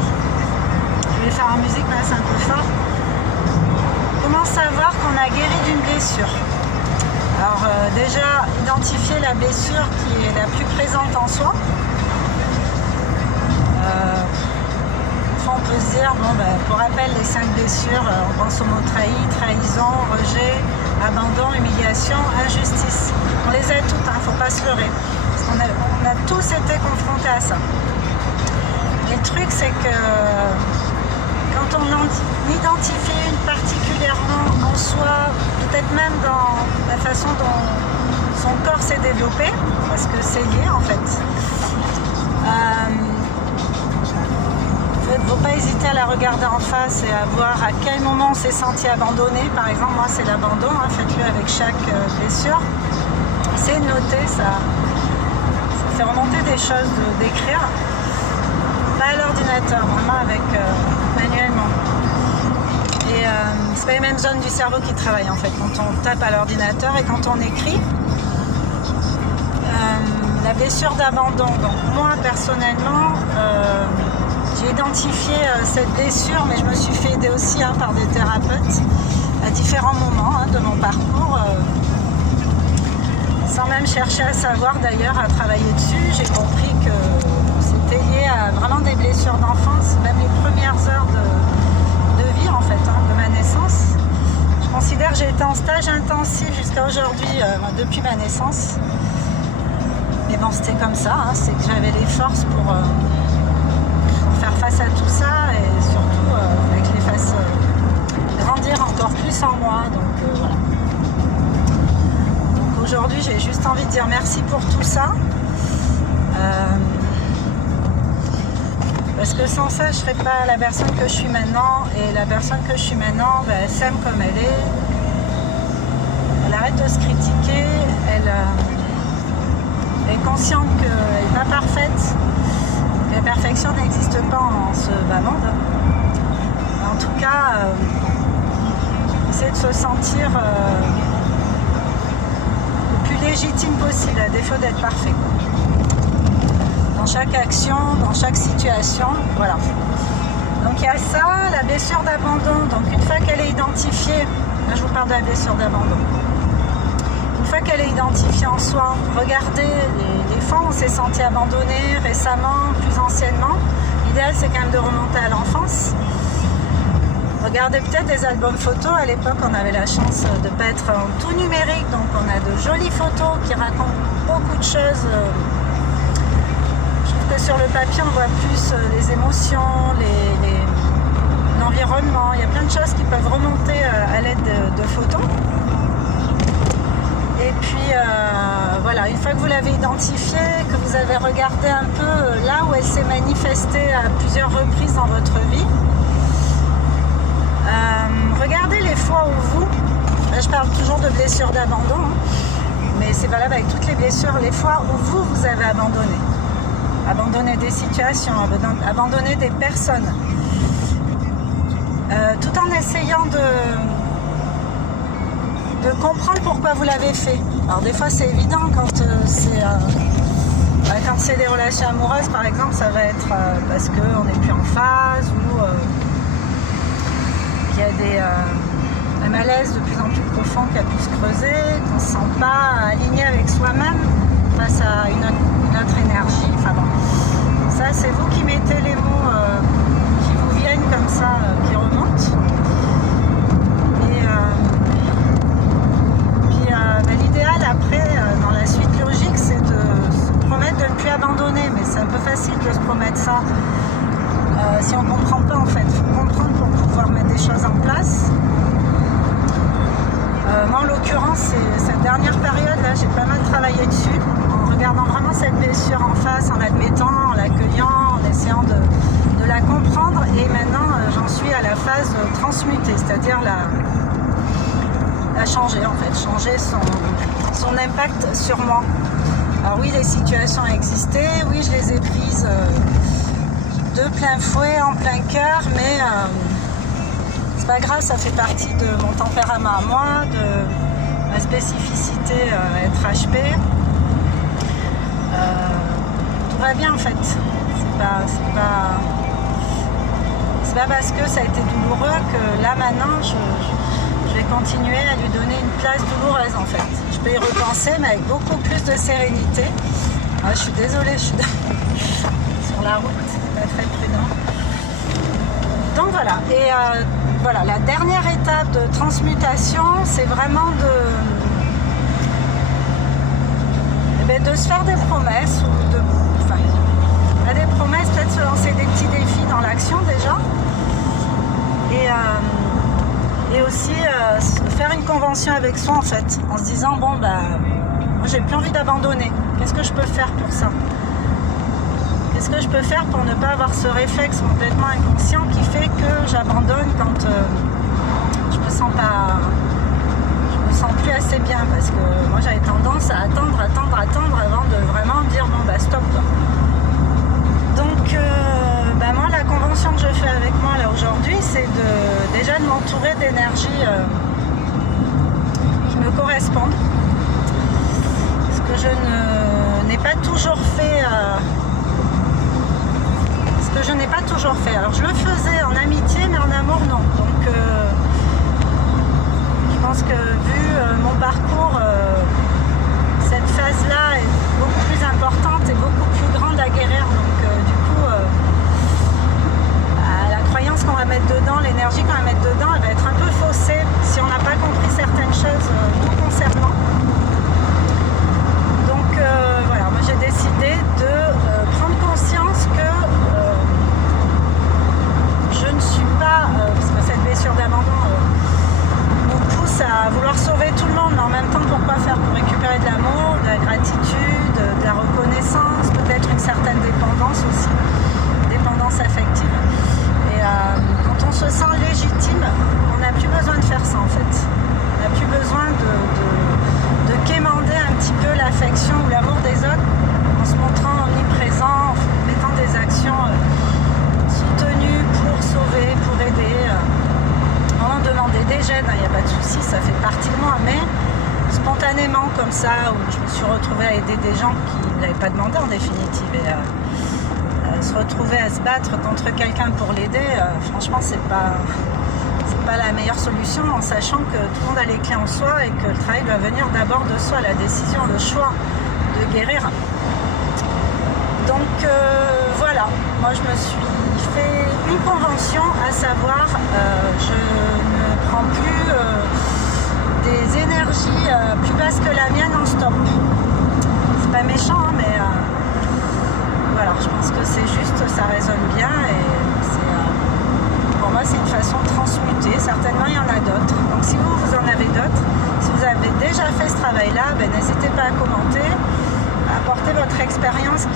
blessures. Je vais faire en musique, mais c'est un peu fort. Comment savoir qu'on a guéri d'une blessure? Alors déjà, identifier la blessure qui est la plus présente en soi. On peut se dire, bon, pour rappel, les 5 blessures, on pense au mot trahi, trahison, rejet, abandon, humiliation, injustice. On les a toutes, il ne faut pas se leurrer. Parce qu'on a tous été confrontés à ça. Et le truc, c'est que quand on identifie une particulièrement en soi, peut-être même dans la façon dont son corps s'est développé, parce que c'est lié en fait, il ne faut pas hésiter à la regarder en face et à voir à quel moment on s'est senti abandonné. Par exemple, moi c'est l'abandon, hein, faites-le avec chaque blessure. C'est noter, ça fait remonter des choses d'écrire. Pas à l'ordinateur, vraiment avec manuellement. Et c'est pas les mêmes zones du cerveau qui travaillent en fait quand on tape à l'ordinateur et quand on écrit. La blessure d'abandon. Donc moi personnellement, j'ai identifié cette blessure, mais je me suis fait aider aussi par des thérapeutes à différents moments de mon parcours, sans même chercher à savoir d'ailleurs, à travailler dessus. J'ai compris que c'était lié à vraiment des blessures d'enfance, même les premières heures de vie en fait, de ma naissance. Je considère que j'ai été en stage intensif jusqu'à aujourd'hui, depuis ma naissance. Mais bon, c'était comme ça, c'est que j'avais les forces pour faire face à tout ça et surtout que je les fasse grandir encore plus en moi. Donc voilà. Donc aujourd'hui, j'ai juste envie de dire merci pour tout ça. Parce que sans ça, je ne serais pas la personne que je suis maintenant. Et la personne que je suis maintenant, elle s'aime comme elle est. Elle arrête de se critiquer. Elle est consciente qu'elle n'est pas parfaite. La perfection n'existe pas en ce bas monde. En tout cas, essayer de se sentir le plus légitime possible, à défaut d'être parfait. Dans chaque action, dans chaque situation, voilà. Donc il y a ça, la blessure d'abandon. Donc une fois qu'elle est identifiée, là je vous parle de la blessure d'abandon. Une fois qu'elle est identifiée en soi, regardez les fois où on s'est senti abandonné récemment, plus anciennement. L'idéal c'est quand même de remonter à l'enfance. Regardez peut-être des albums photos. À l'époque on avait la chance de ne pas être en tout numérique, donc on a de jolies photos qui racontent beaucoup de choses. Je trouve que sur le papier on voit plus les émotions, l'environnement. Il y a plein de choses qui peuvent remonter à l'aide de photos. Et puis voilà, une fois que vous l'avez identifiée, que vous avez regardé un peu là où elle s'est manifestée à plusieurs reprises dans votre vie, regardez les fois où vous, là je parle toujours de blessures d'abandon, mais c'est valable avec toutes les blessures, les fois où vous avez abandonné. Abandonner des situations, abandonner des personnes, tout en essayant de comprendre pourquoi vous l'avez fait. Alors des fois c'est évident quand c'est des relations amoureuses par exemple, ça va être parce qu'on n'est plus en phase ou qu'il y a un malaise de plus en plus profond qui a pu se creuser, qu'on ne se sent pas aligné avec soi-même face à une autre énergie. Enfin bon, ça c'est vous qui mettez les mots qui vous viennent comme ça, qui remontent. L'idéal après, dans la suite logique, c'est de se promettre de ne plus abandonner, mais c'est un peu facile de se promettre ça si on ne comprend pas en fait. Il faut comprendre pour pouvoir mettre des choses en place. Moi en l'occurrence, cette dernière période là, j'ai pas mal travaillé dessus, en regardant vraiment cette blessure en face, en l'admettant, en l'accueillant, en essayant de la comprendre, et maintenant j'en suis à la phase transmutée, c'est-à-dire la changer en fait, changer son impact sur moi. Alors oui, les situations existaient, oui je les ai prises de plein fouet, en plein cœur, mais c'est pas grave, ça fait partie de mon tempérament à moi, de ma spécificité être HP. Tout va bien en fait, c'est pas c'est pas parce que ça a été douloureux que là maintenant je vais continuer à lui donner une place douloureuse en fait. Je peux y repenser mais avec beaucoup plus de sérénité. Ah, je suis désolée, je suis sur la route, c'est pas très prudent. Donc voilà, et voilà, la dernière étape de transmutation, c'est vraiment de se faire des promesses, ou pas des promesses, peut-être se lancer des petits défis dans l'action déjà, et aussi faire une convention avec soi en fait, en se disant bon bah moi j'ai plus envie d'abandonner, qu'est-ce que je peux faire pour ça? Qu'est-ce que je peux faire pour ne pas avoir ce réflexe complètement inconscient qui fait que j'abandonne quand je me sens plus assez bien, parce que moi j'avais tendance à attendre avant de vraiment dire bon bah stop quoi. Donc moi la convention que je fais avec moi là aujourd'hui, c'est déjà de m'entourer d'énergie qui me correspondent, parce que je n'ai pas toujours fait alors je le faisais en amitié mais en amour non, donc je pense que vu mon parcours, cette phase là est beaucoup plus importante et beaucoup plus grande à guérir, donc du coup la croyance qu'on va mettre dedans, l'énergie qu'on va mettre dedans, elle va être un peu faussée si on n'a pas compris certaines choses nous concernant. Donc voilà, moi j'ai décidé de prendre conscience que je ne suis pas, parce que cette blessure d'abandon nous pousse à vouloir sauver tout le monde, mais en même temps pourquoi faire? Pour récupérer de l'amour, de la gratitude, de la reconnaissance, peut-être une certaine dépendance aussi, dépendance affective. Et quand on se sent légitime, on n'a plus besoin de faire ça en fait. On n'a plus besoin de quémander un petit peu l'affection ou l'amour des autres en se montrant omniprésent, en mettant des actions soutenues pour sauver, pour aider. On demandait des gènes, il n'y a pas de souci, ça fait partie de moi, mais spontanément comme ça, où je me suis retrouvée à aider des gens qui ne l'avaient pas demandé en définitive, et se retrouver à se battre contre quelqu'un pour l'aider, franchement c'est pas la meilleure solution, en sachant que tout le monde a les clés en soi et que le travail doit venir d'abord de soi, la décision, le choix de guérir. Donc voilà, moi je me suis fait une convention, à savoir je ne prends plus des énergies plus basses que la mienne en stop. C'est pas méchant hein, mais voilà, je pense que c'est juste, ça résonne bien et pour moi c'est une façon de transmuter. Certainement il y en a d'autres, donc si vous en avez d'autres, si vous avez déjà fait ce travail là, n'hésitez pas à commenter, à apporter votre expérience